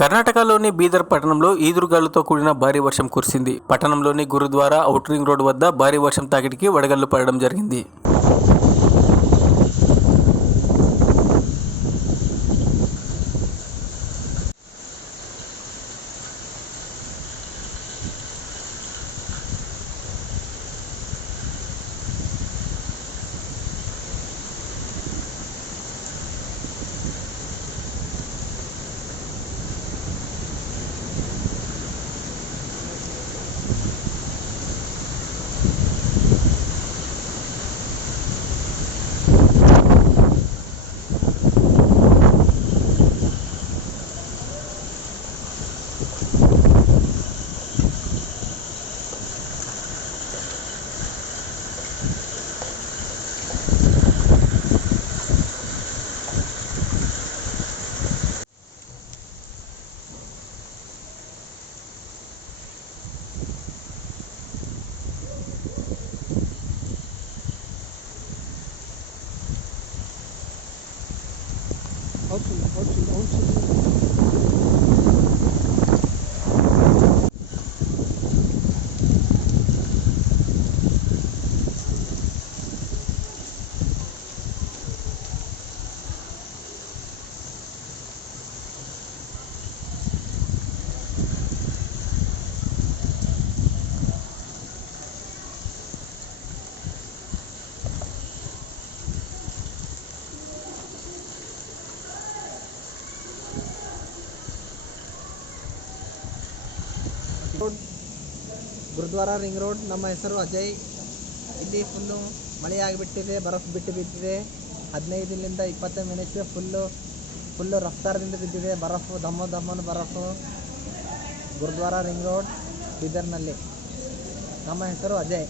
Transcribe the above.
కర్ణాటకలోని బీదర్ పట్టణంలో ఈదురుగాలులతో కూడిన భారీ వర్షం కురిసింది. పట్టణంలోని గురుద్వారా ఔటర్ రింగ్ రోడ్ వద్ద భారీ వర్షం తాకిడికి వడగళ్లు పడడం జరిగింది. Gurudwara ring road. ನಮ್ಮ ಹೆಸರು ಅಜಯ್. ಇಲ್ಲಿ ಫುಲ್ಲು ಮಳೆಯಾಗಿಬಿಟ್ಟಿದೆ, ಬರಫ್ ಬಿಟ್ಟು ಬಿದ್ದಿದೆ. 15ರಿಂದ 20 ಮಿನಿಟ್ಸ್ ಫುಲ್ಲು ರಫ್ತಾರದಿಂದ ಬಿದ್ದಿದೆ ಬರಫು, ದಮ್ಮನ ಬರಫು ಗುರುದ್ವಾರ ರಿಂಗ್ ರೋಡ್ ಬೀದರ್ನಲ್ಲಿ. ನಮ್ಮ ಹೆಸರು ಅಜಯ್.